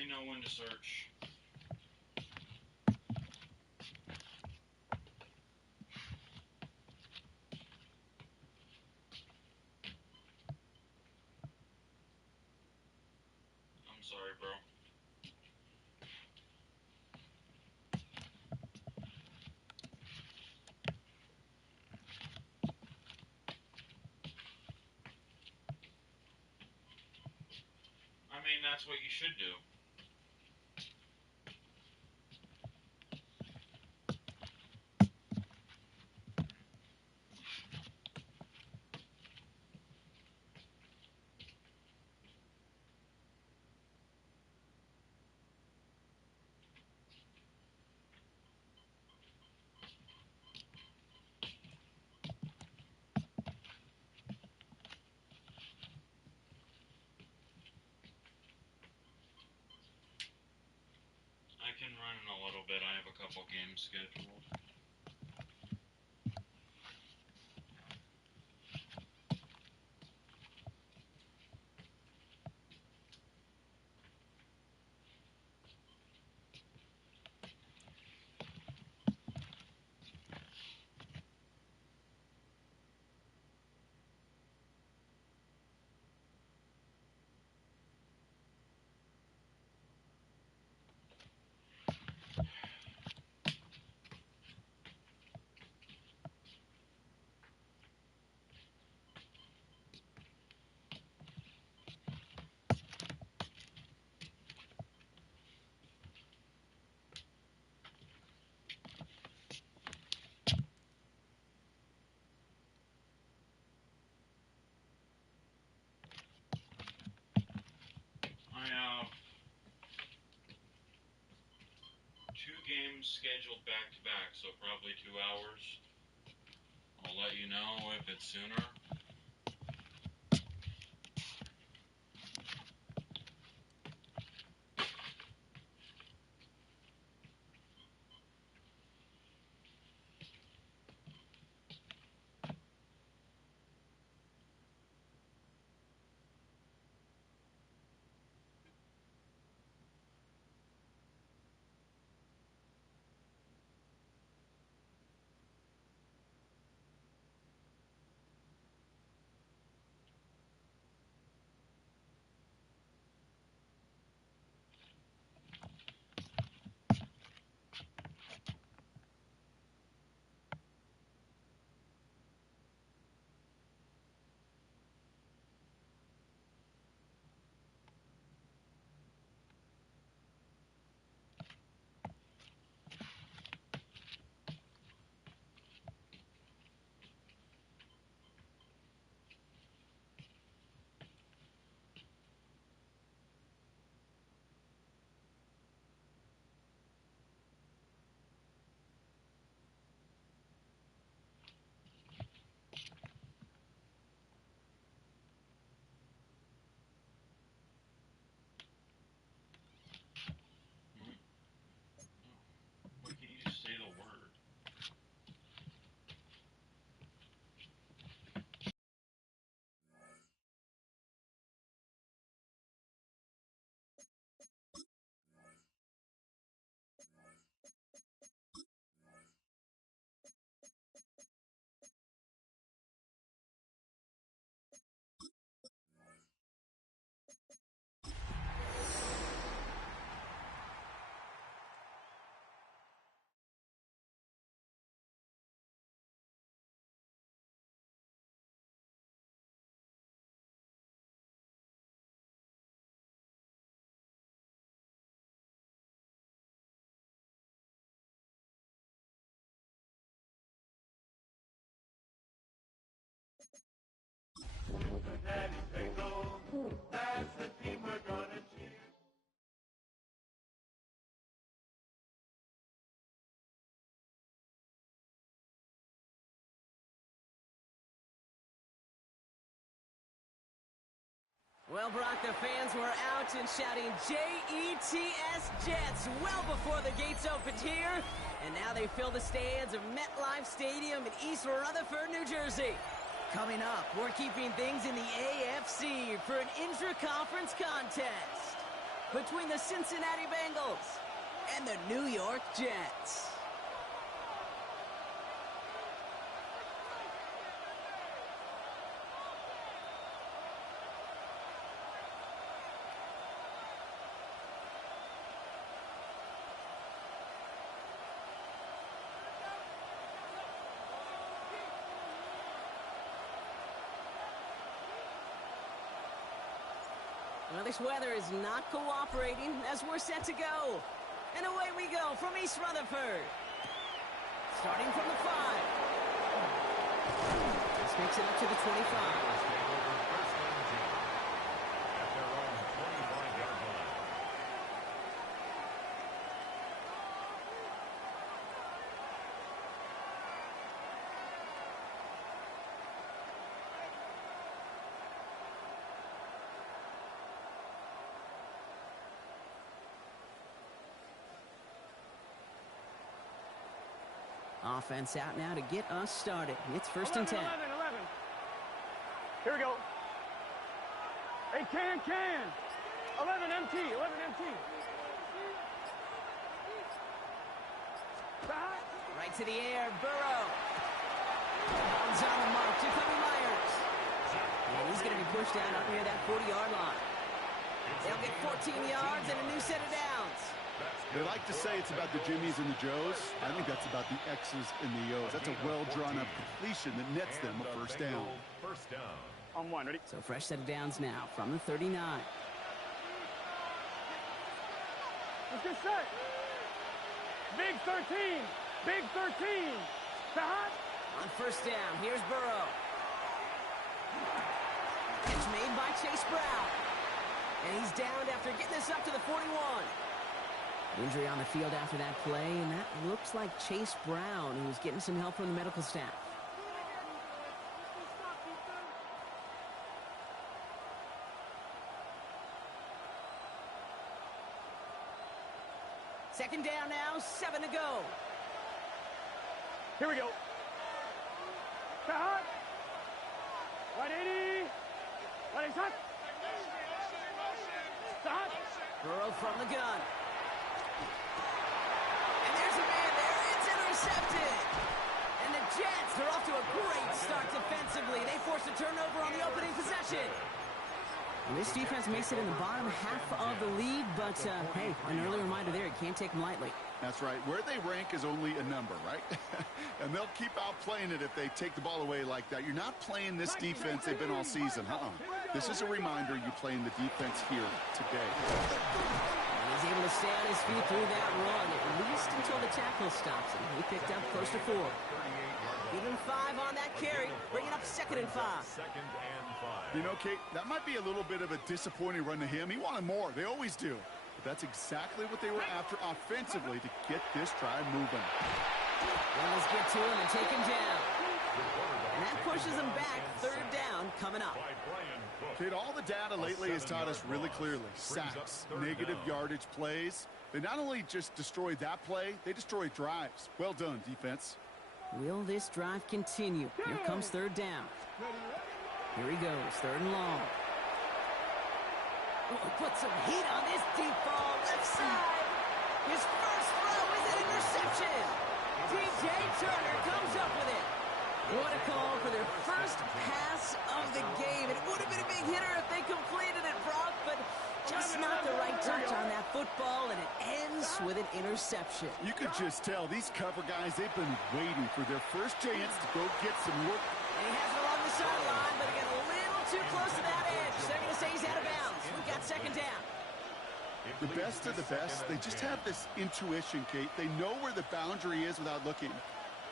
may know when to search. I'm sorry, bro. I mean, that's what you should do. I can run in a little bit. I have a couple games scheduled. I have 2 games scheduled back to back, so probably 2 hours. I'll let you know if it's sooner. Why can't you just say the word? Daddy's Bengals, that's the team we're gonna cheer. Well, Brock, the fans were out and shouting J-E-T-S Jets well before the gates opened here. And now they fill the stands of MetLife Stadium in East Rutherford, New Jersey. Coming up, we're keeping things in the AFC for an intra-conference contest. between the Cincinnati Bengals and the New York Jets. Well, this weather is not cooperating as we're set to go. And away we go from East Rutherford. Starting from the 5. This makes it up to the 25. Offense out now to get us started. It's first and 10. 11. Here we go. Hey, can. 11 MT. Right to the air, Burrow. Ball's on the mark, Jacoby Myers. And he's going to be pushed down up near that 40-yard line. They'll get 14 yards and a new set of downs. They like to say it's about the Jimmies and the Joes. I think that's about the X's and the O's. That's a well-drawn-up completion that nets them a first down. On one, ready? So fresh set of downs now from the 39. Let's get set. Big 13. On first down, here's Burrow. Catch made by Chase Brown. And he's downed after getting this up to the 41. Injury on the field after that play, and that looks like Chase Brown, who's getting some help from the medical staff. Second down now, 7 to go. Here we go. Hot. 180. 180 hot. Hot. Burrow from the gun. And there's a man there. It's intercepted. And the Jets are off to a great start defensively. They forced a turnover on the opening possession. And this defense makes it in the bottom half of the league, but, hey, an early reminder there, you can't take them lightly. That's right. Where they rank is only a number, right? And they'll keep outplaying it if they take the ball away like that. You're not playing this defense they've been all season. This is a reminder you're playing the defense here today. And he's able to stay on his feet through that run, at least until the tackle stops him. He picked up close to 4. Give him 5 on that carry, bringing up 2nd and 5. You know, Kate, that might be a little bit of a disappointing run to him. He wanted more. They always do. But that's exactly what they were after offensively to get this drive moving. Bengals get to him and take him down. And that pushes him back. 3rd down coming up. Kate, all the data lately has taught us really clearly. Sacks, negative yardage plays. They not only just destroyed that play, they destroyed drives. Well done, defense. Will this drive continue? Here comes 3rd down. Here he goes, 3rd and long. Oh, put some heat on this deep ball, left side. His first throw is an interception. DJ Turner comes up with it. What a call for their first pass of the game. And it would have been a big hitter if they completed it, Brock, but just not the right touch on that football, and it ends with an interception. You could just tell these cover guys, they've been waiting for their first chance to go get some work. And he has it along the sideline, but he got a little too close to that edge. They're going to say he's out of bounds. We've got 2nd down. The best of the best, they just have this intuition, Kate. They know where the boundary is without looking.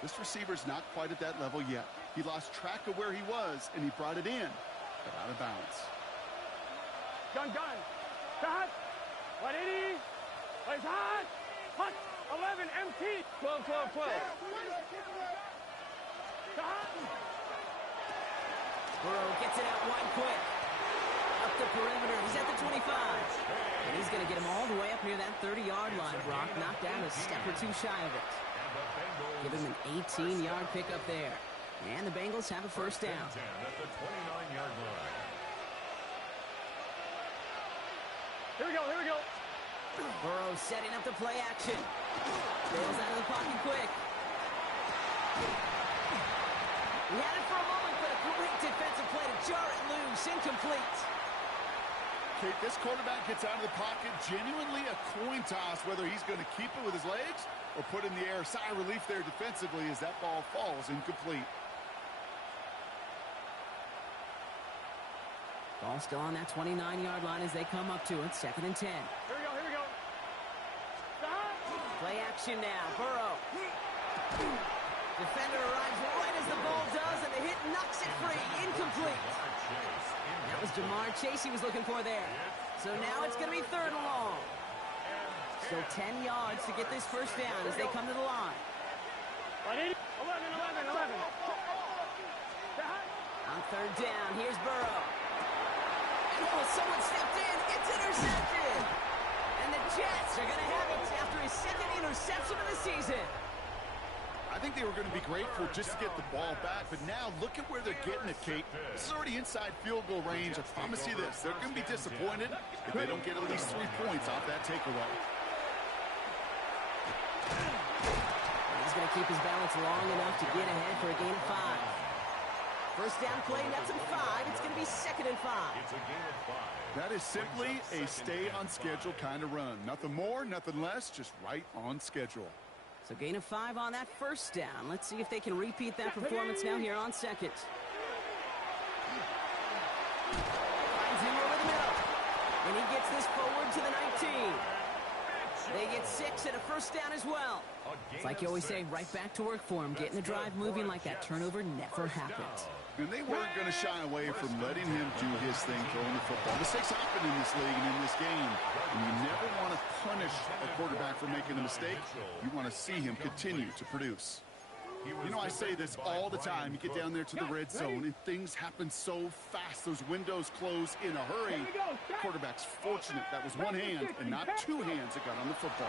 This receiver's not quite at that level yet. He lost track of where he was, and he brought it in, but out of bounds. Gun. Hot. 180. It's hot. Hot. 11 MT. 12. Burrow gets it out wide quick. Up the perimeter. He's at the 25. And he's going to get him all the way up near that 30-yard line, Brock. Knocked down a step or 2 shy of it. Give him an 18-yard pickup there. And the Bengals have a first down. At the 29-yard line. Here we go, here we go. Burrow setting up the play action. Bails out of the pocket quick. He had it for a moment, but a great defensive play to jar it loose. Incomplete. Kate, this quarterback gets out of the pocket, genuinely a coin toss whether he's going to keep it with his legs or put in the air. Sigh of relief there defensively as that ball falls incomplete. Ball still on that 29-yard line as they come up to it. 2nd and 10. Here we go, here we go. Play action now. Burrow. Defender arrives right as the ball does, and the hit knocks it free. Incomplete. That was Jamar Chase he was looking for there. So now it's going to be 3rd and long. Still 10 yards to get this first down as they come to the line. 11. On 3rd down, here's Burrow. And someone stepped in. It's intercepted. And the Jets are going to have it after his 2nd interception of the season. I think they were going to be grateful just to get the ball back, but now look at where they're getting it, Kate. This is already inside field goal range. I promise you this, they're going to be disappointed if they don't get at least 3 points off that takeaway. He's going to keep his balance long enough to get ahead for a gain of 5. First down play, that's in 5. It's going to be 2nd and 5. That is simply a stay on schedule kind of run. Nothing more, nothing less, just right on schedule. So gain of 5 on that first down. Let's see if they can repeat that performance now here on 2nd. Finds him over the middle. And he gets this forward to the 19. They get 6 and a first down as well. It's like you always say, right back to work for him. Getting the drive moving like that turnover never happened. And they weren't going to shy away from letting him do his thing throwing the football. Mistakes happen in this league and in this game. And you never want to punish a quarterback for making a mistake. You want to see him continue to produce. You know, I say this all the time. You get down there to the red zone, and things happen so fast. Those windows close in a hurry. The quarterback's fortunate that was one hand and not 2 hands that got on the football.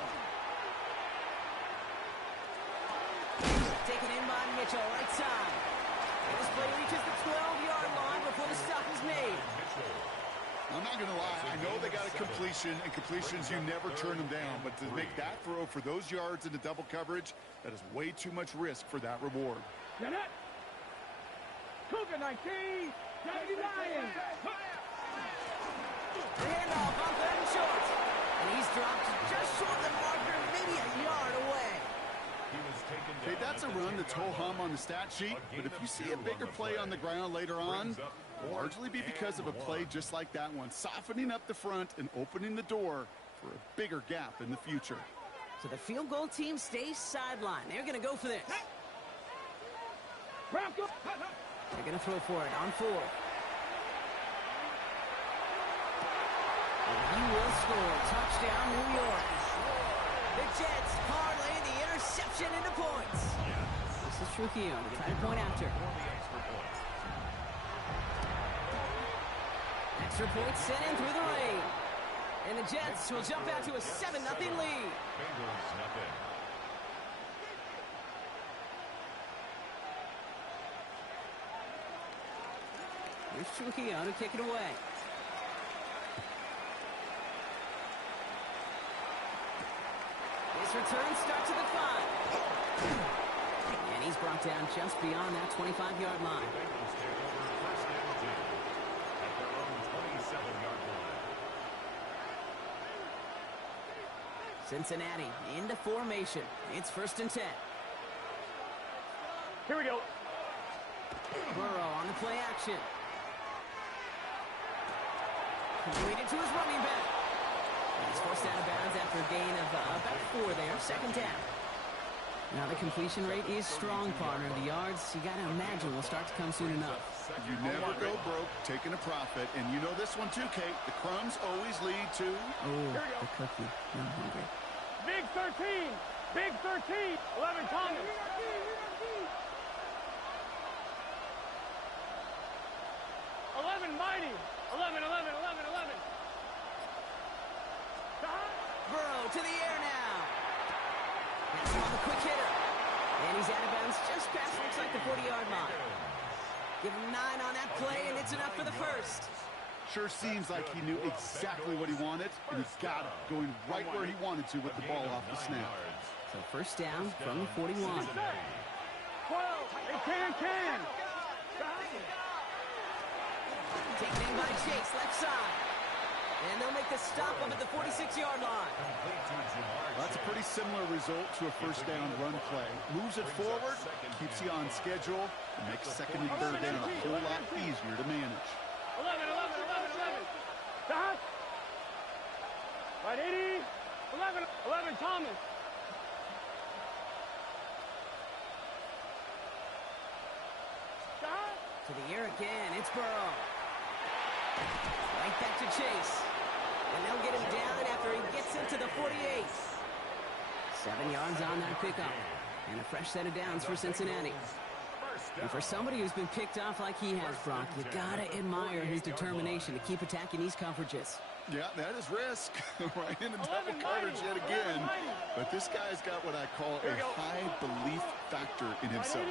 Taken in by Mitchell, right side. And this play reaches the 12-yard line before the stop is made. I'm not going to lie. I know they got a completion, and completions, you never turn them down. But to make that throw for those yards into double coverage, that is way too much risk for that reward. Get it. Cougar 19. Johnny Ryan. The handoff on 3rd and short. And he's dropped just short of the marker, maybe a yard away. Okay, that's a run that's ho-hum on the stat sheet, but if you see a bigger play on the ground later on, it'll largely be because of a play just like that one, softening up the front and opening the door for a bigger gap in the future. So the field goal team stays sidelined. They're going to go for this. They're going to throw for it on 4th. And he will score. Touchdown, New York. The Jets parlay the interception into points. This is Trujillo to try to point after. Extra point sent in through the rain. And the Jets will jump out to a 7-0 lead. Here's Trujillo to kick it away. His return starts at the 5. And he's brought down just beyond that 25-yard line. Cincinnati into formation. It's 1st and 10. Here we go. Burrow on the play action. Completed to his running back. He's forced out of bounds after a gain of about 4 there. 2nd down. Now the completion rate is strong, partner. The yards, you got to imagine, will start to come soon enough. You never go broke taking a profit, and you know this one too, Kate. The crumbs always lead to... Oh, the cookie. I'm hungry. Big 13. Big 13. 11 Thomas. 11 Mighty. 11. Burrow to the air now. That's on the quick hitter. And he's out of bounds just past, looks like, the 40-yard line. Give him 9 on that play, and it's enough for the first. Sure seems like he knew exactly what he wanted, and he got it, going right where he wanted to with the ball off the snap. So first down from the 41. 12. It can. Taken in by Chase, left side. And they'll make the stop up at the 46-yard line. Well, that's a pretty similar result to a first down run play. Moves it forward, keeps you on schedule, and makes second and third down a whole lot easier to manage. 11. Stop. Right, 80. 11, Thomas. Stop. To the air again, it's Burrow. Right back to Chase. And they'll get him down after he gets into the 48. 7 yards on that pickup. And a fresh set of downs for Cincinnati. And for somebody who's been picked off like he has, Brock, you gotta admire his determination to keep attacking these coverages. Yeah, that is risk. Right into double coverage yet again. But this guy's got what I call a high belief factor in himself.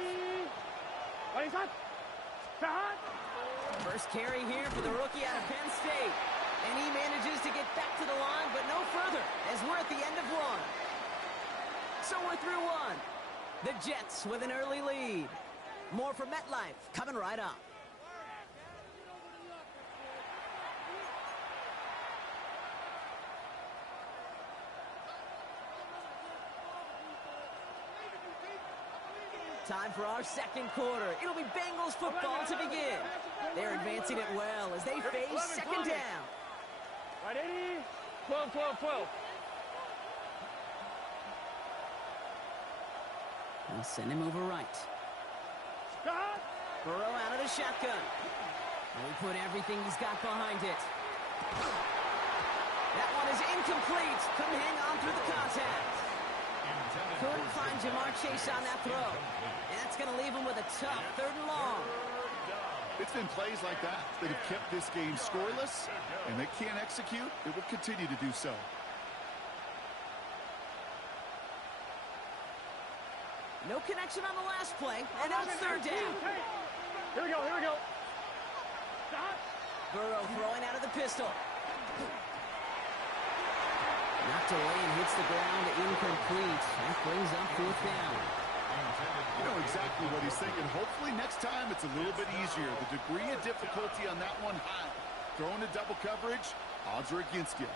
First carry here for the rookie out of Penn State. And he manages to get back to the line, but no further, as we're at the end of one. So we're through one. The Jets with an early lead. More from MetLife coming right up. Time for our second quarter. It'll be Bengals football to begin. They're advancing it well as they face second down. Right, 80. 12. They'll send him over right. Stop. Burrow out of the shotgun. And we put everything he's got behind it. That one is incomplete. Couldn't hang on through the contact. Couldn't find Jamar Chase on that throw. And that's going to leave him with a tough 3rd and long. It's been plays like that that have kept this game scoreless, and they can't execute. It will continue to do so. No connection on the last play, and now it's 3rd down. Here we go. Stop. Burrow throwing out of the pistol. Knocked away and hits the ground, incomplete. That brings up 4th down. You know exactly what he's thinking. Hopefully next time it's a little bit easier. The degree of difficulty on that one high. Throwing to double coverage, odds are against you.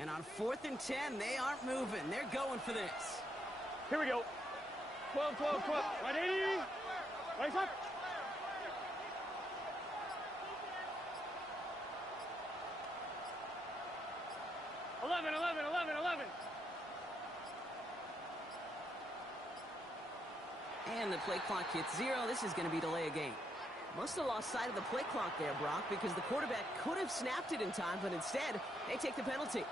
And on 4th and 10, they aren't moving. They're going for this. Here we go. 12. Right, 80. Right, up. Eleven. And the play clock hits 0. This is going to be delay a game. Must have lost sight of the play clock there, Brock, because the quarterback could have snapped it in time, but instead, they take the penalty.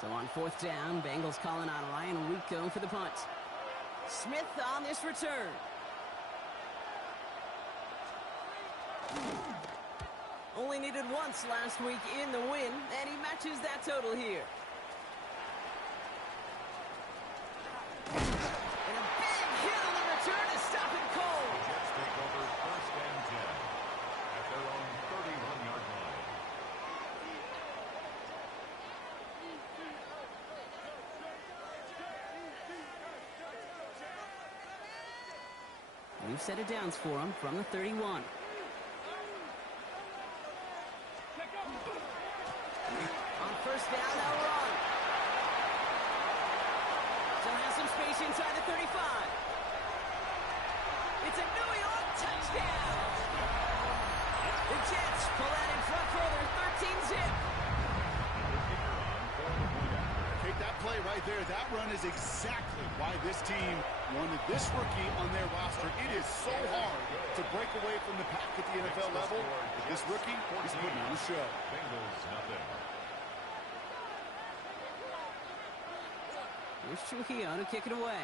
So on 4th down, Bengals calling on Ryan Rico for the punt. Smith on this return. Only needed once last week in the win, and he matches that total here. New set of downs for him from the 31. On first down, they'll run. Still has some space inside the 35. It's a New York touchdown. The Jets pull out in front for their 13-zip. Take that play right there. That run is exactly why this team wanted this rookie on their roster. It is so hard to break away from the pack at the NFL level. But this rookie is putting on a show. Bengals nothing. Here's Trujillo to kick it away.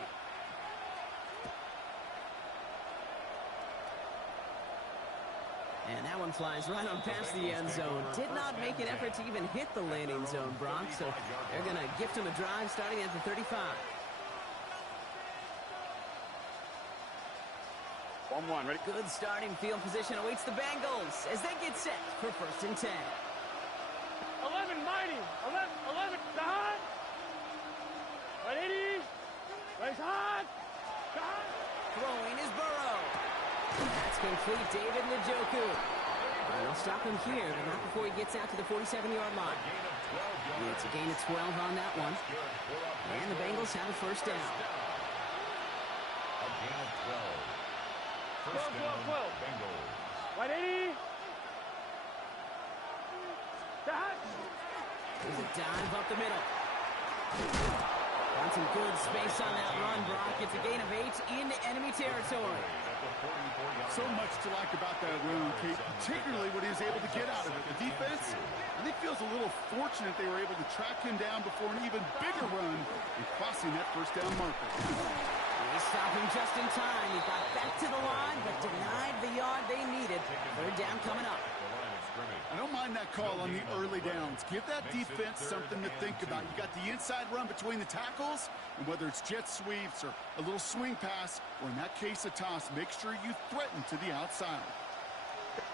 And that one flies right on past the end zone. Did not make an effort to even hit the landing zone, Brock. So they're going to gift him a drive starting at the 35. 1-1, ready? Good starting field position awaits the Bengals as they get set for 1st and 10. 11, mighty. 11, the hot. Right, 80. Right, hot. Throwing is Burrow. That's complete. David Njoku. They'll stop him here, but not before he gets out to the 47-yard line. It's a gain of 12 on that one. And the Bengals have a first down. A gain of 12. First down, 12. Bengals. Right, 80. The hot. There's a dive up the middle. Got some good space on that run, Brock. It's a gain of 8 into enemy territory. So much to like about that run, Kate, particularly what he was able to get out of it. The defense, I think, feels a little fortunate they were able to track him down before an even bigger run and crossing that first down marker. They stop him just in time. He got back to the line, but denied the yard they needed. 3rd down coming up. I don't mind that call on the early downs. Give that defense something to think about. You got the inside run between the tackles, and whether it's jet sweeps or a little swing pass, or in that case a toss, make sure you threaten to the outside.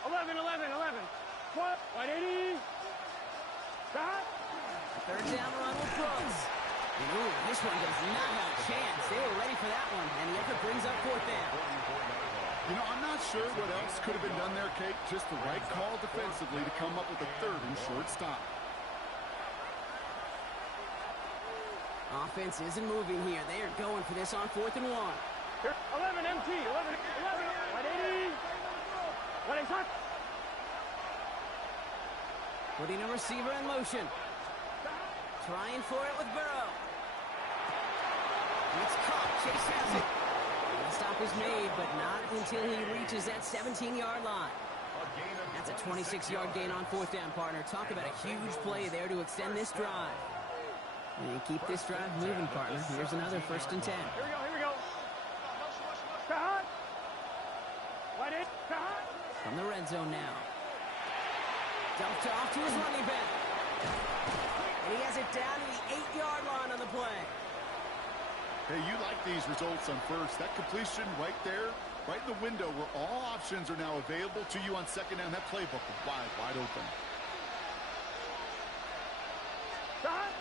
11. What? Right, 80. Stop. 3rd down run with Buildz. And ooh, this one does not have a chance. They were ready for that one, and the effort brings up 4th down. You know, I'm not sure what else could have been done there, Kate. Just the right call defensively to come up with a 3rd and short stop. Offense isn't moving here. They are going for this on 4th and 1. Here, 11, MT. 11. Right, 80. Right, it's hot. Putting a receiver in motion. Trying for it with Burrow. It's caught. Chase has it. The stop is made, but not until he reaches that 17-yard line. That's a 26-yard gain on 4th down, partner. Talk about a huge play there to extend this drive. And keep this drive moving, partner. Here's another 1st and 10. Here we go. Stop. Right, 8. Stop. From the red zone now. Dumped off to his running back. And he has it down to the 8-yard line on the play. Hey, you like these results on 1st. That completion right there, right in the window where all options are now available to you on 2nd down. That playbook is wide open. Stop.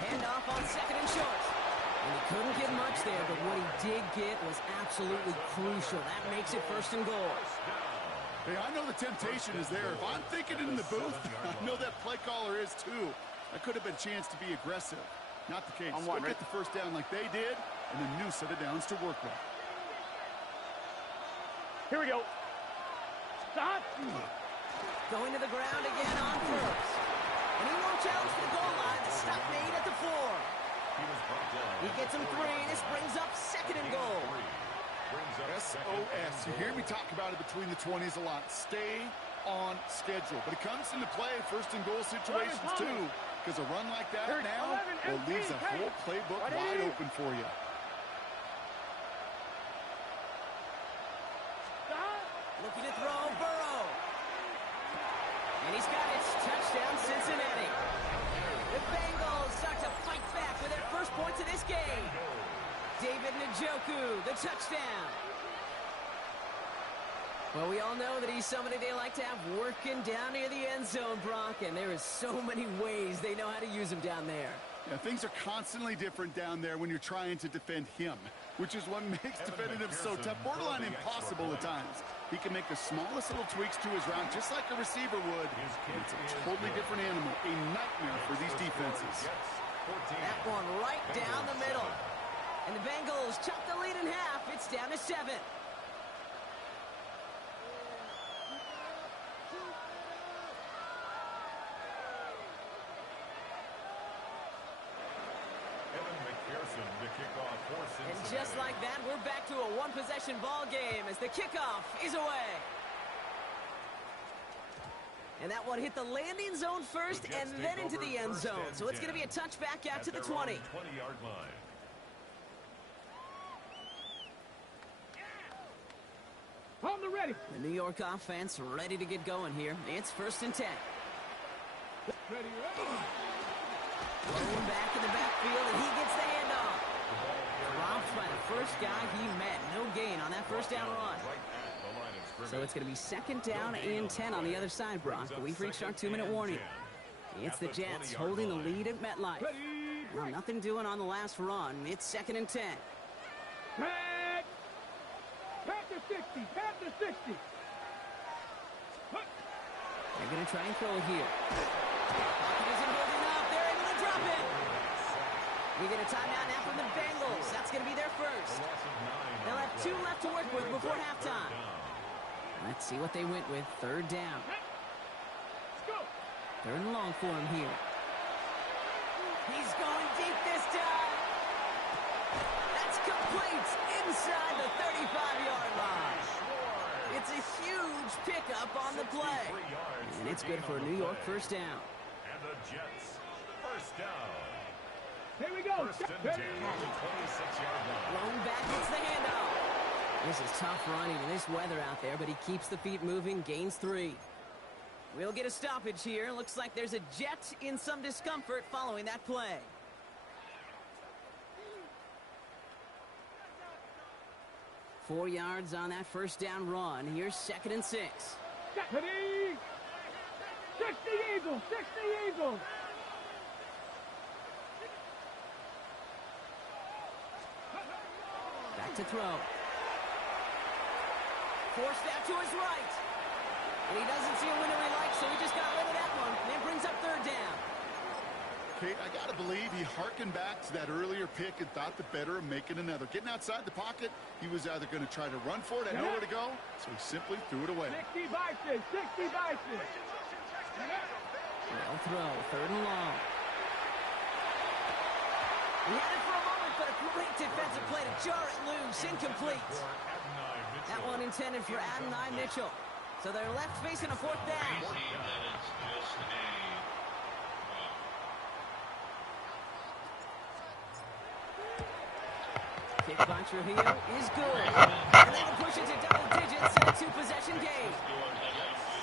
Handoff on 2nd and short. And he couldn't get much there, but what he did get was absolutely crucial. That makes it 1st and goal. Hey, I know the temptation is there. If I'm thinking it in the booth, I know that play caller is too. That could have been a chance to be aggressive. Not the case. Go get the 1st down like they did, and a new set of downs to work with. Here we go. Stop. Going to the ground again on 1st. And he won't challenge for the goal line. The stop made at the 4. He gets him 3. This brings up 2nd and goal. SOS. You hear me talk about it between the 20s a lot. Stay on schedule. But it comes into play 1st and goal situations too. Because a run like that now leaves a whole playbook wide open for you. Looking to throw, Burrow. And he's got it. Touchdown, Cincinnati. The Bengals start to fight back with their first points of this game. David Njoku, the touchdown. Well, we all know that he's somebody they like to have working down near the end zone, Brock, and there is so many ways they know how to use him down there. Yeah, things are constantly different down there when you're trying to defend him. which is what makes defending him so tough, borderline impossible at times. He can make the smallest little tweaks to his route, just like a receiver would. It's a totally different animal, a nightmare for these defenses. That one right down the middle. And the Bengals chop the lead in half. It's down to 7. And just like that, we're back to a one-possession ball game as the kickoff is away. And that one hit the landing zone first and then into the end zone. So it's going to be a touchback out to the 20. 20-yard line. On the ready. The New York offense ready to get going here. It's 1st and 10. Ready. Thrown back in the backfield, and he gets the handoff. Dropped by the first guy he met. No gain on that first down run. So it's going to be 2nd down and 10 on the other side, Brock. But we've reached our 2-minute warning. It's the Jets holding the lead at MetLife. Well, nothing doing on the last run. It's 2nd and 10. Pack to 60. Pack to 60. They're going to try and throw it here. Pocket isn't holding up. They're able to drop it. We get a timeout now from the Bengals. That's going to be their first. They'll have 2 left to work with before halftime. Let's see what they went with. 3rd down. 3rd and long for him here. He's going deep this time. That's complete inside the 35-yard line. It's a huge pickup on the play. And it's good for a New York 1st down. And the Jets, 1st down. Here we go. 1st and 10 on the 26-yard line. Blown back, it's the handoff. This is tough running in this weather out there, but he keeps the feet moving, gains 3. We'll get a stoppage here. Looks like there's a Jet in some discomfort following that play. Four yards on that 1st down run. Here's 2nd and 6. 60 Eagles. 60 Eagles. Back to throw. Forced out to his right. And he doesn't see a window he likes, so he just got rid of that one. And it brings up 3rd down. Kate, I got to believe he harkened back to that earlier pick and thought the better of making another. Getting outside the pocket, he was either going to try to run for it, had nowhere to go, so he simply threw it away. 60 by 6. 60 by 6. Well throw. 3rd and long. He had it for a moment, but a great defensive play to jar it loose. Incomplete. That one intended for Adonai Mitchell. So they're left facing a 4th down. Kick by Trujillo is good. And they will push it to double digits in a 2-possession game.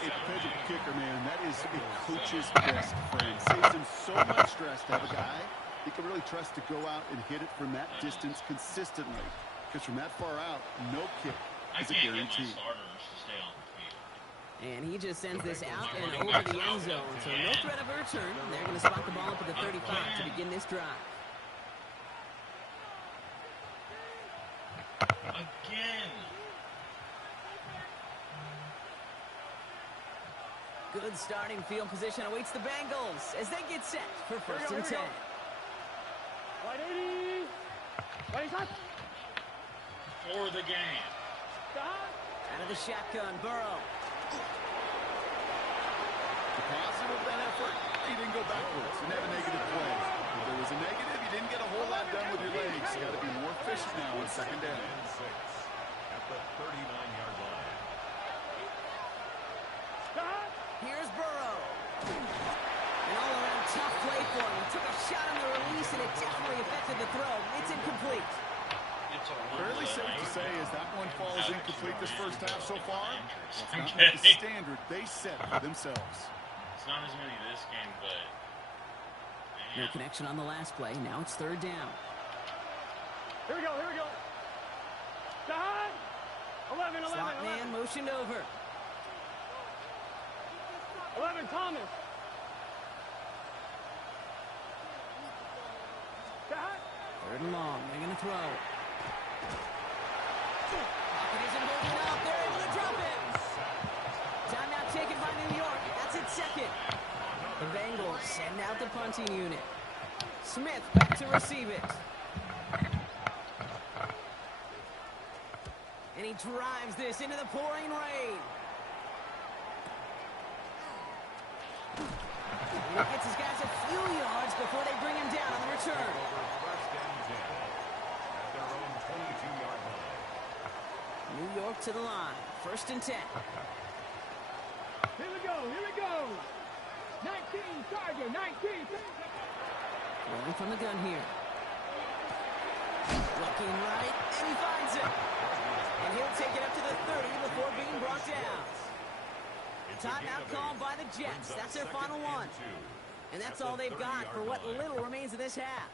A dependable kicker, man. That is a coach's best friend. Saves him so much stress to have a guy he can really trust to go out and hit it from that distance consistently. Because from that far out, no kick is a guarantee. And he just sends this out and over the end zone. So no threat of a return. They're going to spot the ball up at the 35 to begin this drive. Again. Good starting field position awaits the Bengals as they get set for 1st and 10. Wide 80. Wide shot. For the game. Stop. Out of the shotgun, Burrow. The positive of that effort, he didn't go backwards. He didn't have a negative play. If there was a negative, you didn't get a whole lot done with your legs. You got to be more efficient now on 2nd down. And 6 at the 39-yard line. Stop. Here's Burrow. An all-around tough play for him. He took a shot on the release, and it definitely affected the throw. It's incomplete. Fairly safe to say as that one falls incomplete this 1st half so far. It's not like the standard they set for themselves. It's not as many this game, but No connection on the last play. Now it's 3rd down. Here we go. Here we go. Stop. 11. Slot man motioned over. 11. Thomas. Stop. 3rd and long. They're going to throw. Pocket isn't holding up. They're able to drop it. Timeout taken by New York. That's its second. The Bengals send out the punting unit. Smith back to receive it. And he drives this into the pouring rain. And he gets his guys a few yards before they bring him down on the return. First and 10 at their own 22-yard line. New York to the line. First and 10. Here we go, here we go. 19, Charger, 19. Rolling from the gun here. Looking right, and he finds it. And he'll take it up to the 30 before being brought down. Timeout called by the Jets. That's their final one. And that's all they've got for what little remains of this half.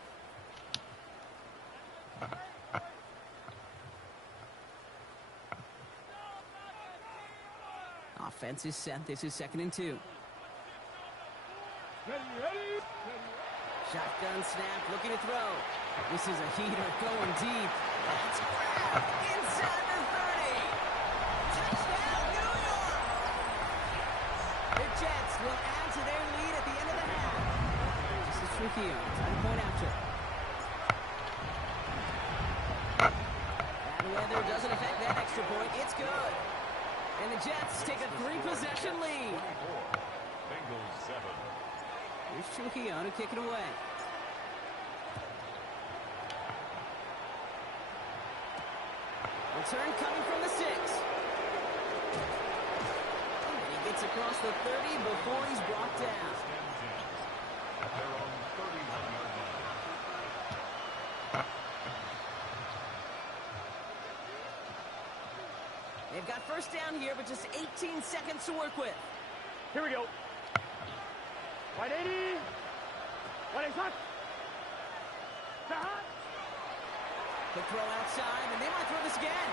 Offense is set. This is 2nd and 2. Ready. Shotgun snap, looking to throw. This is a heater going deep. That's grabbed inside the 30. Touchdown, New York! The Jets will add to their lead at the end of the half. This is tricky. Time point after. Bad weather doesn't affect that extra point. It's good. And the Jets take a 3-possession lead. 24. Bengals 7. Here's Trujillo to kick it away. Return coming from the 6. And he gets across the 30 before he's brought down. At their own 31-yard line. They've got first down here, but just 18 seconds to work with. Here we go. Right 80. What is hot? Quick throw outside, and they might throw this again.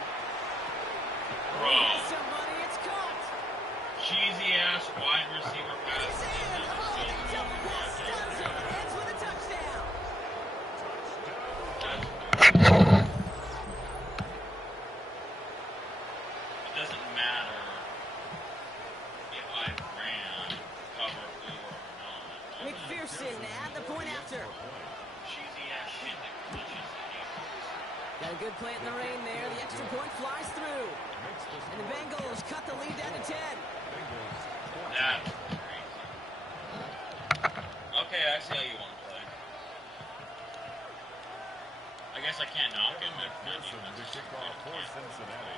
Bro. Somebody, it's caught. Cheesy ass wide receiver pass. He's in. Oh, the jump pass does it. Ends with a touchdown. It doesn't matter if I ran cover 4 or not. McPherson at the point after. Cheesy ass shit that glitches the Got a good play in the rain there. The extra point flies through. And the Bengals cut the lead down to 10. That's crazy. Okay, I see how you want to play. I guess I can't knock him if The kickoff for Cincinnati.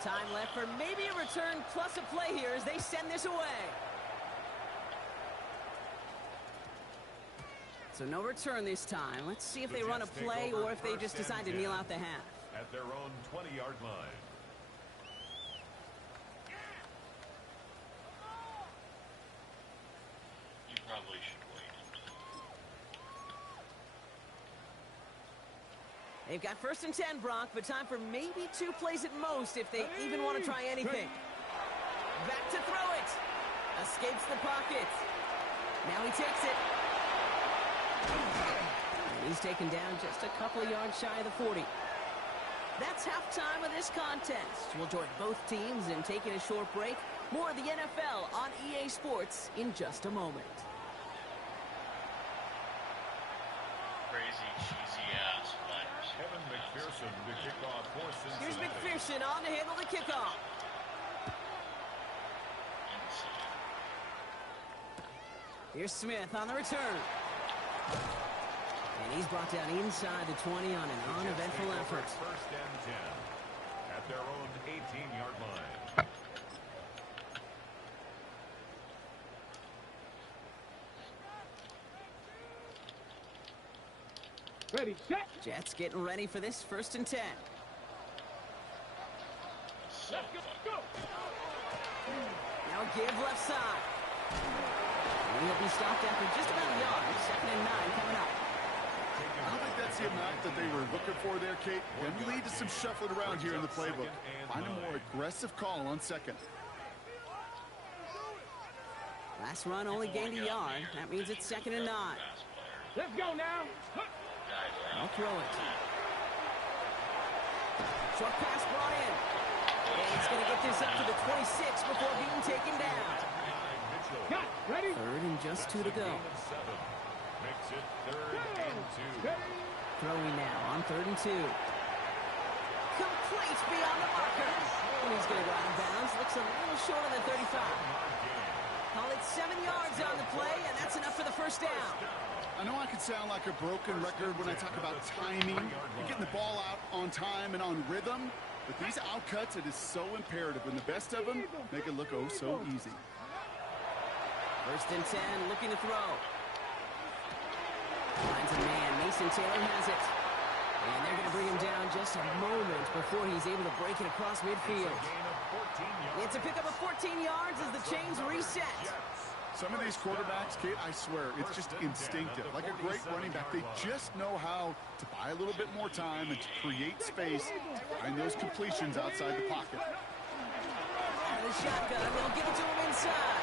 Time left for maybe a return plus a play here as they send this away. So no return this time. Let's see if they run a play or if they just decide to kneel out the half. At their own 20-yard line. You probably should wait. They've got first and 10, Brock, but time for maybe 2 plays at most if they even want to try anything. Back to throw it. Escapes the pocket. Now he takes it. And he's taken down just a couple of yards shy of the 40. That's halftime of this contest. We'll join both teams in taking a short break. More of the NFL on EA Sports in just a moment. Crazy, cheesy ass players. Kevin McPherson to kick off for Cincinnati. Here's McPherson on to handle the kickoff. Here's Smith on the return. And he's brought down inside the 20 on an uneventful effort. First and 10 at their own 18-yard line. Ready, set. Jets getting ready for this first and 10. Let's go. Now give left side. And he'll be stopped after just about a yard. 2nd and 9 coming up. I don't think that's the amount that they were looking for there, Kate. Can lead to some shuffling around here in the playbook. Find a more aggressive call on 2nd. Last run only gained a yard. That means it's 2nd and 9. Let's go now. I'll throw it. Short pass brought in. And he's going to get this up to the 26 before being taken down. Ready? Third and just 2 to go. Makes it 3rd and 2. Throwing now on 3rd and 2. Complete beyond the marker. And he's going to go out of bounds. Looks a little short on the 35. Call it 7 yards on the play, and that's enough for the first down. I know I can sound like a broken record when I talk about timing and getting the ball out on time and on rhythm, but these outcuts, it is so imperative, and the best of them make it look oh so easy. 1st and 10, looking to throw. Finds a man. Mason Taylor has it. And they're going to bring him down just a moment before he's able to break it across midfield. It's a pickup of 14 yards as the chains reset. Some of these quarterbacks, Kate, I swear, it's just instinctive. Like a great running back, they just know how to buy a little bit more time and to create space to find those completions outside the pocket. Out of the shotgun, they'll give it to him inside.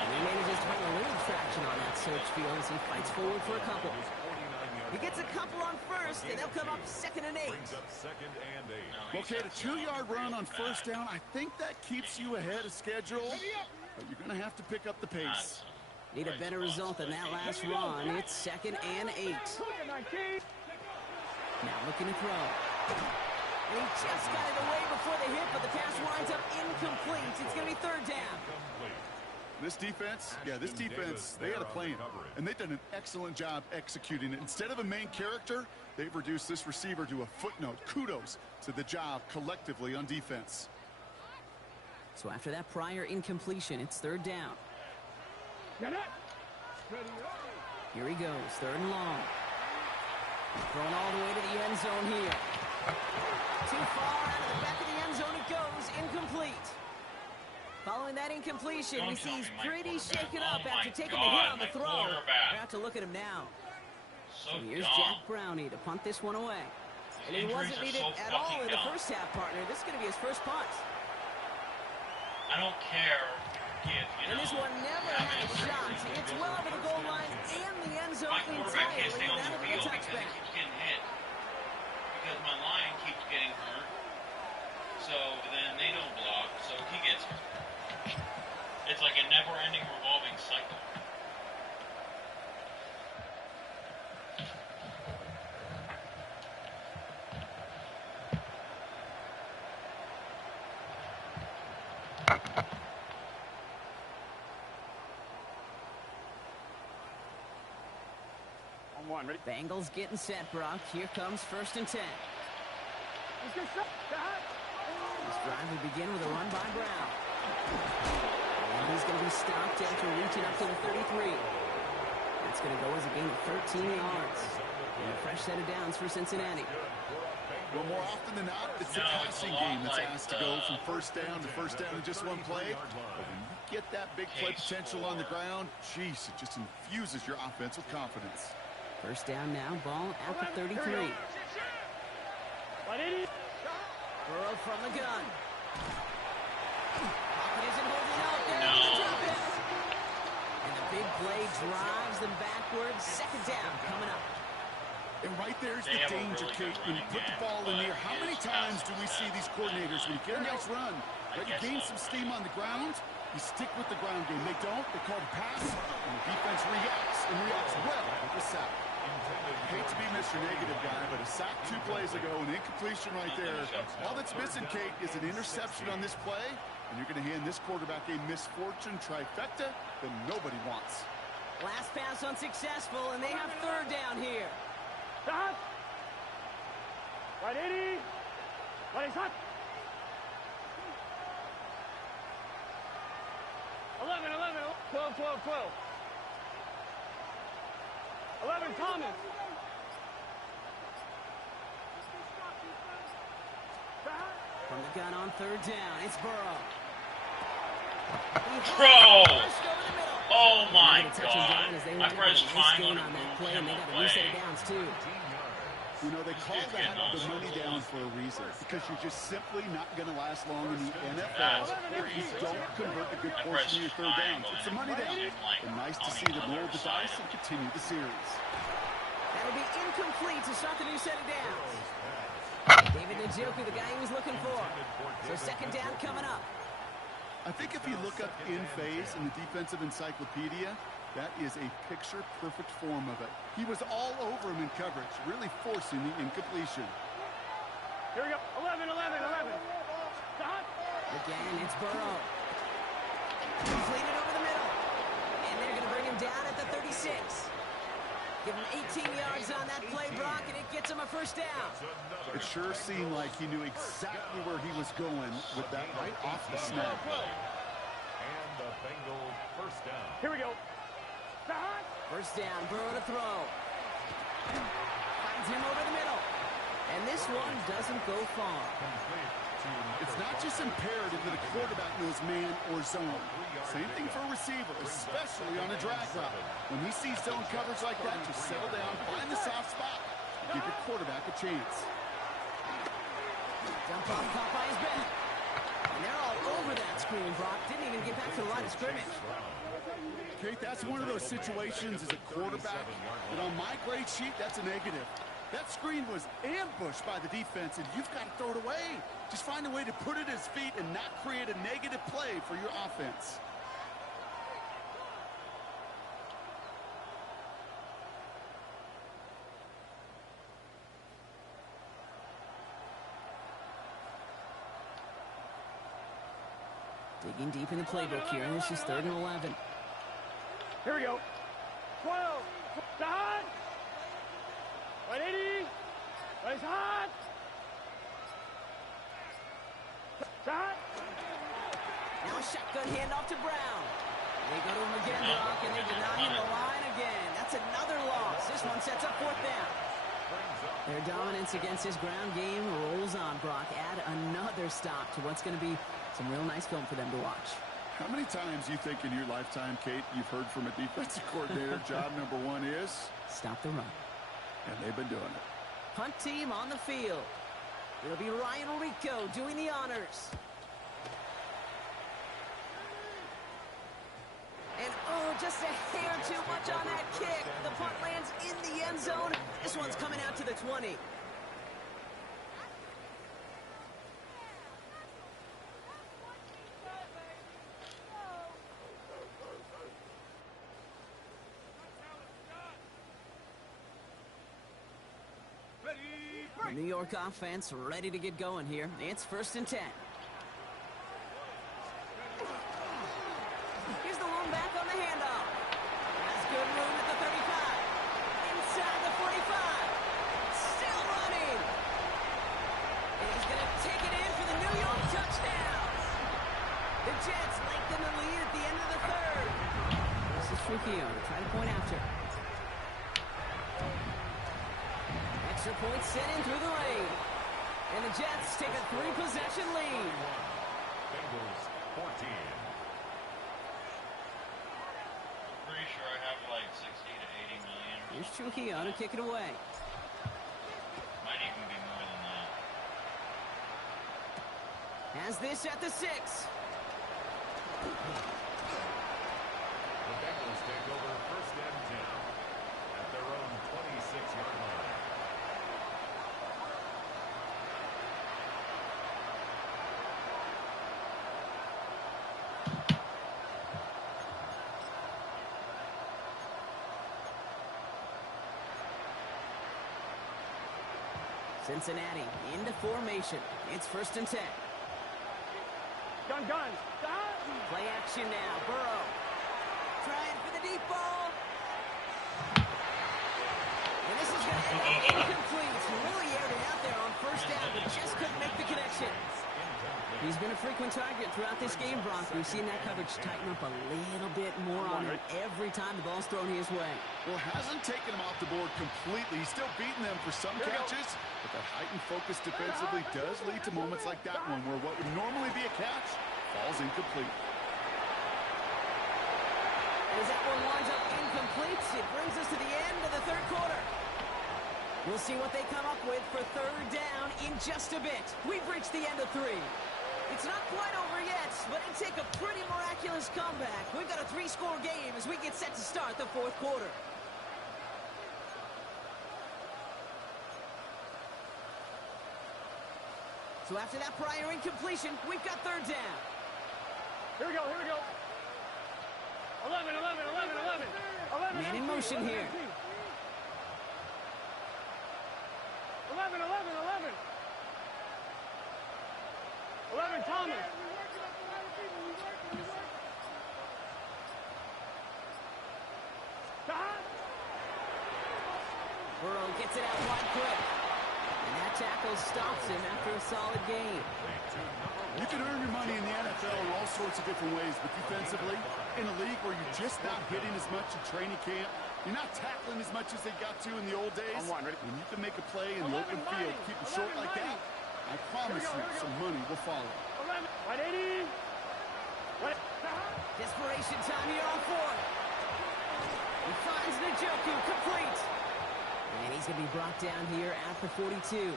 And he manages to find a little traction on that search field as he fights forward for a couple. He gets a couple on 1st, and they'll come up 2nd and 8. Well, Kate, a 2-yard run on 1st down, I think that keeps you ahead of schedule, but you're going to have to pick up the pace. Need a better result than that last run. It's 2nd and 8. Now looking to throw. And he just got it away before the hit, but the pass winds up incomplete. It's going to be 3rd down. This defense, they had a plan, and they've done an excellent job executing it. Instead of a main character, they've reduced this receiver to a footnote. Kudos to the job collectively on defense. So after that prior incompletion, it's 3rd down. Here he goes, 3rd and long. Throwing all the way to the end zone here. Too far out of the back of the end zone it goes, incomplete. Following that incompletion, he sees pretty shaken up after taking the hit on the throw. We're out to look at him now. So here's Jack Brownie to punt this one away. And he wasn't needed at all in the first half, partner. This is going to be his first punt. I don't care if, and this one never had a shot. It's well over the goal line and the end zone entirely. That'll be a touchback. He keeps getting hit because my line keeps getting hurt. So then they don't block, so he gets hurt. It's like a never-ending revolving cycle. On 1, ready? Bengals getting set, Brock. Here comes 1st and 10. This drive will begin with a run by Brown. And he's going to be stopped after reaching up to the 33. That's going to go as a gain of 13 yards. And a fresh set of downs for Cincinnati. Well, more often than not, it's the passing game that's asked to go from 1st down to 1st down in just one play. But when you get that big play potential on the ground, geez, it just infuses your offense with confidence. 1st down now, ball at the 33. Burrow from the gun. Pocket isn't holding out. There he's drop it. And the big play drives them backwards. 2nd down coming up. And right there's the danger, Kate. When you put the ball in the air, how many times do we see these coordinators, when you get a nice run, but you gain some steam on the ground, you stick with the ground game. They don't. They call the pass, and the defense reacts, and reacts well with the sack. I hate to be Mr. Negative guy, but a sack 2 plays ago, an incompletion right there. All that's missing, Kate, is an interception on this play, and you're going to hand this quarterback a misfortune trifecta that nobody wants. Last pass unsuccessful, and they have 3rd down here. Stop! Right, 80. Right, stop. 11, 12, 12, 12. 11, Thomas. From the gun on 3rd down, it's Burrow. Bro! Oh my God! I pressed triangle to move him away. You know, they call that the money down for a reason, because you're just simply not going to last long in the NFL if you don't convert a good portion of your 3rd downs. It's a money down. And nice to see them roll the dice and continue the series. That'll be incomplete to start the new set of downs. David Njoku, the guy he was looking for. So second down coming up. I think if you look up in phase in the defensive encyclopedia, that is a picture-perfect form of it. He was all over him in coverage, really forcing the incompletion. Here we go. 11, 11, 11. Stop. Again, it's Burrow. Completed over the middle. And they're going to bring him down at the 36. Give him 18 yards on that play, Brock, and it gets him a first down. It sure seemed like he knew exactly where he was going with that right off the snap. And the Bengals first down. Here we go. Stop. First down, Burrow to throw. Finds him over the middle. And this one doesn't go far. It's not just imperative that a quarterback knows man or zone. Same thing for a receiver, especially on a drag route. When he sees zone coverage like that, just settle down, find the soft spot, and give your quarterback a chance. Dump off caught by his back. And they're all over that screen, Brock. Didn't even get back to the line of scrimmage. Kate, that's one of those situations as a quarterback that on my grade sheet, that's a negative. That screen was ambushed by the defense, and you've got to throw it away. Just find a way to put it at his feet and not create a negative play for your offense. Digging deep in the playbook here, and this is 3rd and 11. Here we go. 12. Stop. 180. Race hot. Stop. Now a shotgun handoff to Brown. They go to him again, Brock, and they deny him the line again. That's another loss. This one sets up 4th down. Their dominance against his ground game rolls on, Brock. Add another stop to what's going to be some real nice film for them to watch. How many times you think in your lifetime, Kate, you've heard from a defensive coordinator, job number 1 is? Stop the run. And they've been doing it. Punt team on the field. It'll be Ryan Rico doing the honors. And, oh, just a hair too much on that kick. The punt lands in the end zone. This one's coming out to the 20. The New York offense ready to get going here. It's 1st and 10. Here's the lone back on the handoff. Has good room at the 35. Inside the 45. Still running. And he's going to take it in for the New York touchdown. The Jets lengthen the lead at the end of the 3rd. This is Trujillo to try to point after. Extra point sent in through the lane. And the Jets take a 3-possession lead. Bengals 14. Pretty sure I have like 60 to 80 million. Here's Trujillo to kick it away. Might even be more than that. Has this at the 6. The Bengals take over 1st and 10 at their own 26-yard line. Cincinnati into formation. It's 1st and 10. Gun. Stop. Play action now. Burrow. Trying for the deep ball. And this is going to end up incomplete. He really aired it out there on 1st down, but just couldn't make the connection. He's been a frequent target throughout this game, Brock. We've seen that coverage tighten up a little bit more on him every time the ball's thrown his way. Well, hasn't taken him off the board completely. He's still beating them for some catches, but that heightened focus defensively does lead to moments like that one where what would normally be a catch falls incomplete. As that one winds up incomplete, it brings us to the end of the 3rd quarter. We'll see what they come up with for 3rd down in just a bit. We've reached the end of 3. It's not quite over yet, but it'd take a pretty miraculous comeback. We've got a 3-score game as we get set to start the 4th quarter. So after that prior incompletion, we've got third down. Here we go, here we go. 11, 11, 11, 11. 11 Man in MT, motion 11 here. MT. 11, 11, 11. 11 Thomas. Stop. Burrow gets it out wide quick. And that tackle stops him after a solid gain. You can earn your money in the NFL in all sorts of different ways, but defensively, in a league where you're just not hitting as much in training camp, you're not tackling as much as they got to in the old days, On one, ready? when you can make a play in the open field, keep it short like that, I promise you some money will follow. 11. 180. What? Desperation time here on fourth. He finds Njoku complete. And he's going to be brought down here at the 42.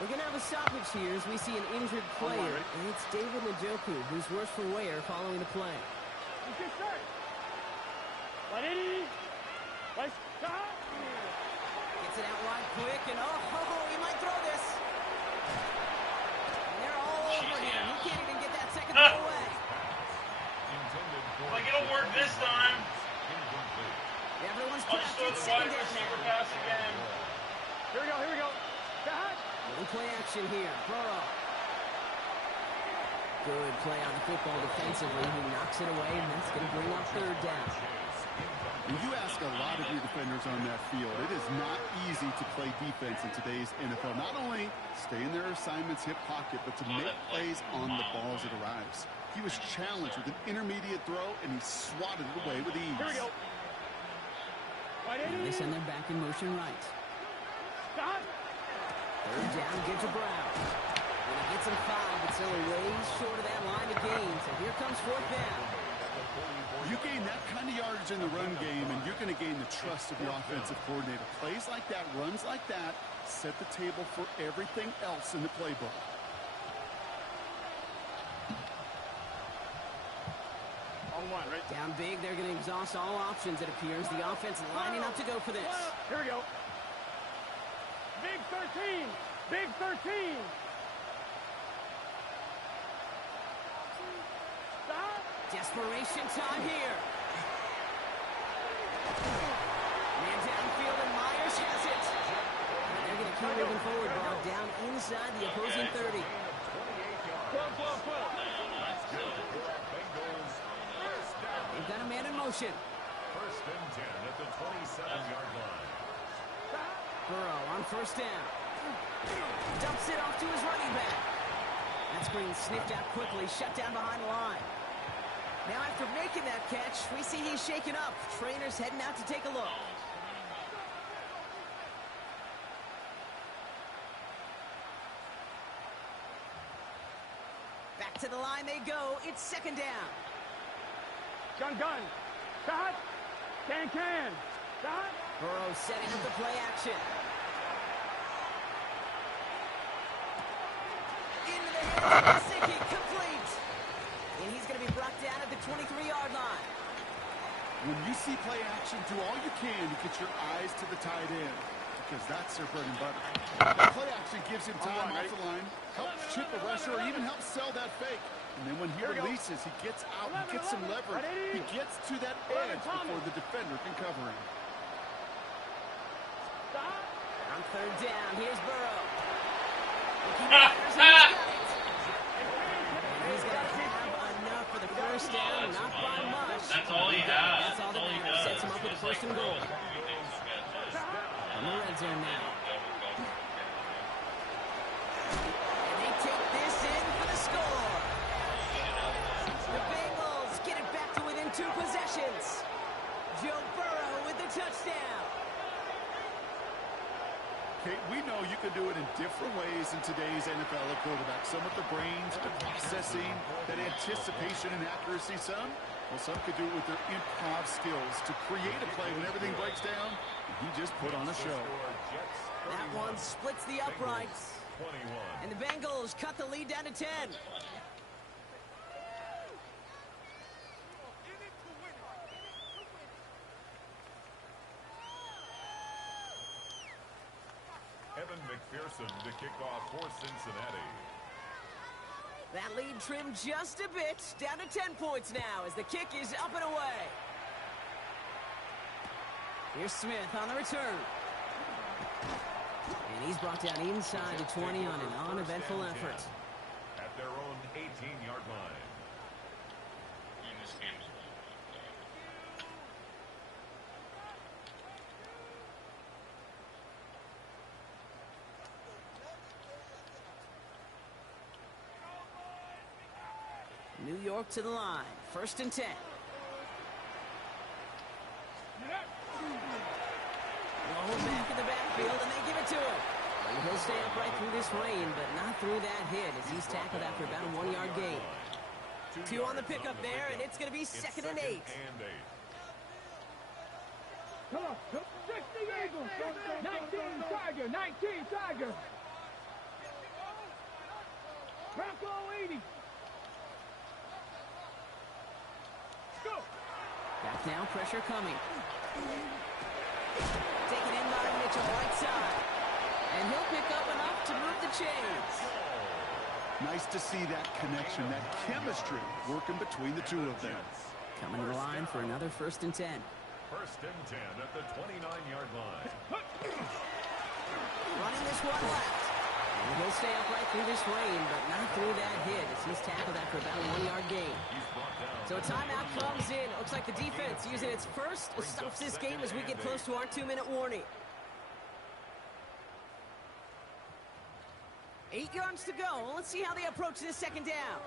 We're going to have a stoppage here as we see an injured player. And it's David Njoku, who's worse for wear following the play. You can start. 180. Let's stop. Gets it out wide quick, and he might throw this. And they're all over him. He can't even get that second throw away. Like, it'll work this time. Everyone's I'll just throw trapped the in wide second receiver down. pass again. Here we go, here we go. Stop. Little play action here. Burrow. Good play on the football defensively. He knocks it away, and that's going to bring up third down. When you ask a lot of your defenders on that field, it is not easy to play defense in today's NFL. Not only stay in their assignment's hip pocket, but to make plays on the balls it arrives. He was challenged with an intermediate throw, and he swatted it away with ease. Here we go. And they send them back in motion right. Stop. Third down, gives to Brown. When he gets him 5, it's still a ways short of that line of gain. So here comes fourth down. You gain that kind of yardage in the run game, and you're going to gain the trust of your offensive coordinator. Plays like that, runs like that, set the table for everything else in the playbook. On one, right? Down big, they're going to exhaust all options, it appears. The offense lining up to go for this. Here we go. Big 13. Big 13. Stop. Desperation time here. Man downfield, and Myers has it. And they're going to keep moving forward, ball down inside the opposing 30. 12, 12, 12. They've got a man in motion. First and 10 at the 27-yard line. Burrow on first down. Dumps it off to his running back. That screen sniffed out quickly, shut down behind the line. Now after making that catch, we see he's shaken up. Trainer's heading out to take a look. Back to the line they go. It's second down. Gun. Stop. Can. Stop. Burrow setting up the play action. Into the hands of Gesicki, complete. And he's going to be brought down at the 23-yard line. When you see play action, do all you can to get your eyes to the tight end, because that's their bread and butter. The play action gives him time off the line, helps chip a rusher, or even helps sell that fake. And then when he releases, he gets out, he gets some leverage. He gets to that edge before the defender can cover him. Stop. On third down, here's Burrow. He's got it. And he's going to have enough for the first down, not by much. That's all he has. That's all that matters. Sets him up with the first and goal. From the red zone now. And they take this in for the score. The Bengals get it back to within 2 possessions. Joe Burrow with the touchdown. Kate, we know you can do it in different ways in today's NFL at quarterback. Some with the brains, the processing, that anticipation and accuracy. Some could do it with their improv skills to create a play when everything breaks down. He just put on a show. That one splits the uprights. And the Bengals cut the lead down to 10. McPherson to kick off for Cincinnati. That lead trimmed just a bit, down to 10 points now as the kick is up and away. Here's Smith on the return. And he's brought down inside the 20 on an uneventful effort. At their own 18-yard line. And this game's New York to the line, 1st and 10. Roll back in the backfield, and they give it to him. He'll stay upright through this rain, but not through that hit as he's tackled after about a 1-yard gain. 2 on the pickup there, and it's going to be 2nd and 8. Come on, 60 Eagles, 19 Tiger, 19 Tiger. Bronco 80. Go. Back now, pressure coming. Taken in by Mitchell, right side. And he'll pick up enough to move the chains. Nice to see that connection, that chemistry working between the two of them. Coming to the line for another 1st and 10. 1st and 10 at the 29-yard line. Running this one left. And he'll stay upright through this rain, but not through that hit as he's tackled after about a 1-yard gain. So a timeout comes in. Looks like the defense using its first stops this game as we get close to our 2-minute warning. 8 yards to go. Let's see how they approach this 2nd down.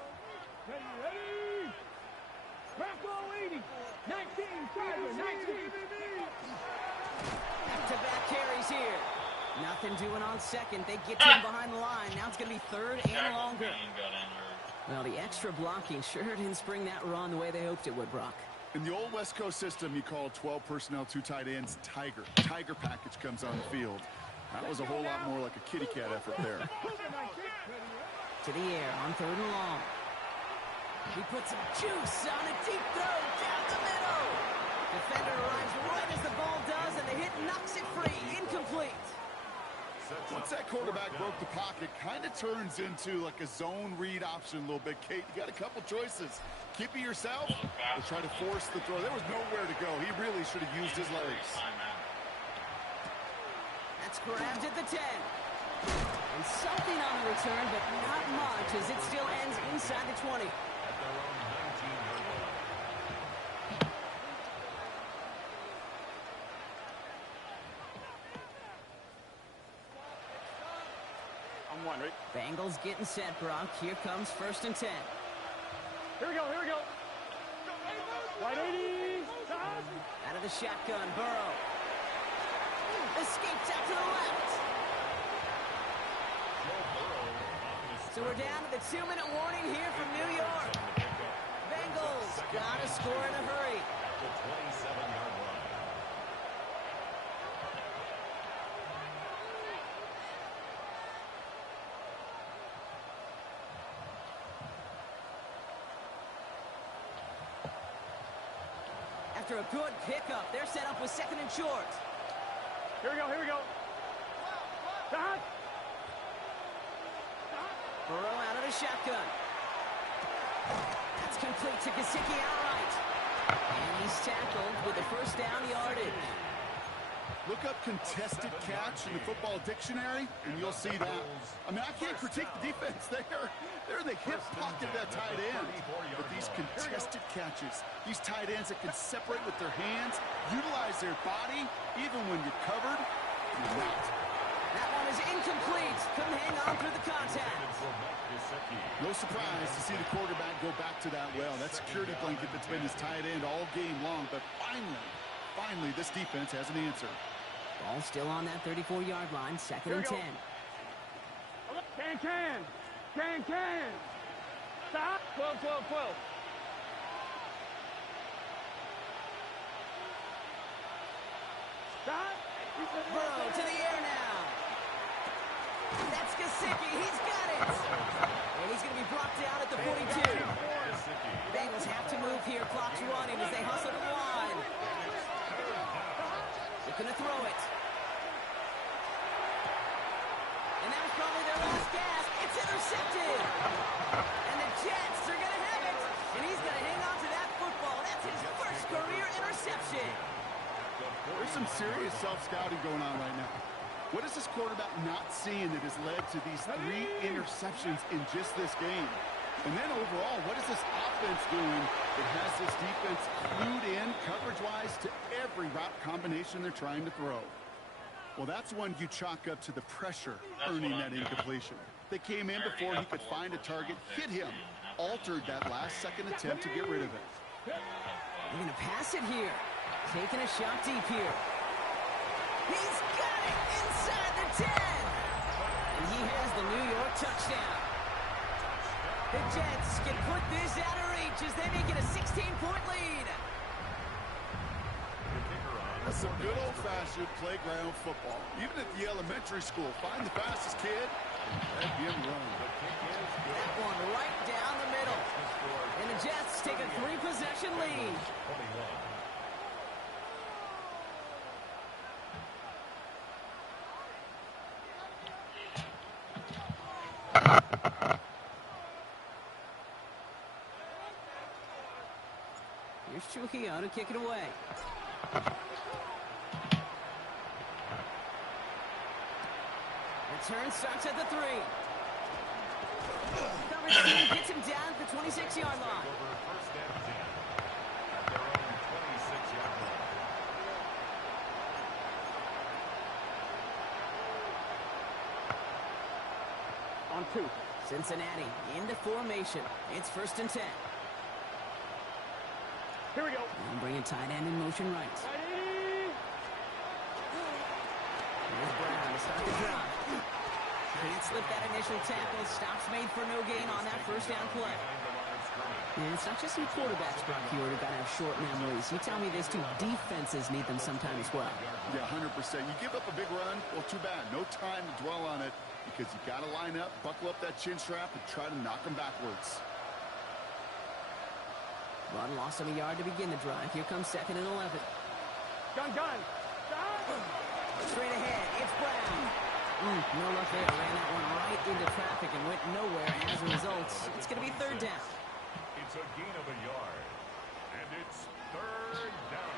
Ready? Bronco 80. 19 Tiger, 19. Back-to-back carries here. Nothing doing on 2nd. They get to him behind the line. Now it's going to be 3rd and longer. got injured. Well, the extra blocking sure didn't spring that run the way they hoped it would, Brock. In the old West Coast system, you call 12 personnel, 2 tight ends, Tiger. Tiger package comes on the field. That was a whole lot more like a kitty cat effort there. To the air on 3rd and long. He puts some juice on a deep throw down the middle. Defender arrives right as the ball does, and the hit knocks it free. Incomplete. Once that quarterback broke the pocket, kind of turns into like a zone read option a little bit. Kate, you got a couple choices. Keep it yourself or try to force the throw. There was nowhere to go. He really should have used his legs. That's grabbed at the 10. And something on the return, but not much as it still ends inside the 20. At their own 19-yard line. I'm one, right? Bengals getting set, Brock. Here comes 1st and 10. Here we go, here we go. Right 80. Out of the shotgun, Burrow. Escapes out to the left. So we're down to the 2-minute warning here from New York. Bengals gotta score in a hurry. At the 27-yard line. After a good pickup, they're set up with 2nd and short. Here we go, here we go. Stop. Burrow out of the shotgun. That's complete to Gesicki outright. And he's tackled with the 1st down yardage. Look up contested catch in the football dictionary, and you'll see that. I mean, I can't critique the defense there. They're in the hip pocket of that tight end. But these contested catches, these tight ends that can separate with their hands, utilize their body, even when you're covered, you're not. That one is incomplete. Couldn't hang on through the contact. No surprise to see the quarterback go back to that well. That security blanket that's been his tight end all game long. But finally, this defense has an answer. Ball still on that 34-yard line, 2nd and 10. Can. Stop. 12. Stop. Burrow to the air now. That's Gesicki. He's got it. And he's going to be brought down at the 42. Bengals have to move here. Clock's running as they hustle to the line. They're going to throw it. intercepted. And the Jets are going to have it. And he's going to hang on to that football. That's his first career interception. There's some serious self-scouting going on right now. What is this quarterback not seeing that has led to these 3 interceptions in just this game? And then overall, what is this offense doing that has this defense clued in coverage-wise to every route combination they're trying to throw? Well, that's one you chalk up to the pressure earning that incompletion. They came in before he could find a target, hit him, altered that last-second attempt to get rid of it. They're going to pass it here. Taking a shot deep here. He's got it inside the 10. And he has the New York touchdown. The Jets can put this out of reach as they make it a 16-point lead. That's some good old-fashioned playground football. Even at the elementary school, find the fastest kid and let him run. That one right down the middle. And the Jets take a 3-possession lead. Here's Trujillo to kick it away. Return starts at the 3. Coverage team gets him down at the 26-yard line. First and 10 at their own 26-yard line. On 2. Cincinnati into formation. It's 1st and 10. Here we go. And bringing tight end in motion right. Here's Brown to start the drive. Can't slip that initial tackle. Stops made for no gain on that first down play. And it's not just some quarterbacks, Brock, here who got to have short memories. You tell me this too. Defenses need them sometimes as well. Yeah, 100%. You give up a big run, well, too bad. No time to dwell on it because you got to line up, buckle up that chin strap, and try to knock them backwards. Run loss of a yard to begin the drive. Here comes 2nd and 11. Gun. Straight ahead, it's Brown. No luck there. Ran that one right into traffic and went nowhere. And as a result, it's going to be 3rd down. It's a gain of a yard. And it's 3rd down.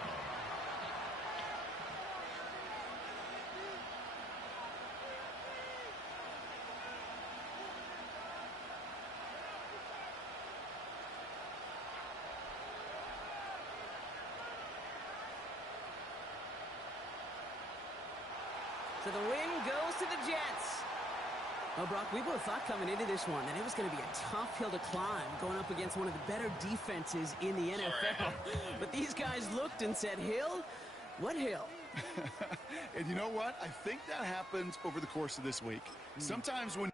So the win goes to the Jets. Well, Brock, we both thought coming into this one that it was going to be a tough hill to climb going up against one of the better defenses in the NFL. But these guys looked and said, Hill? What hill? And you know what? I think that happens over the course of this week. Sometimes when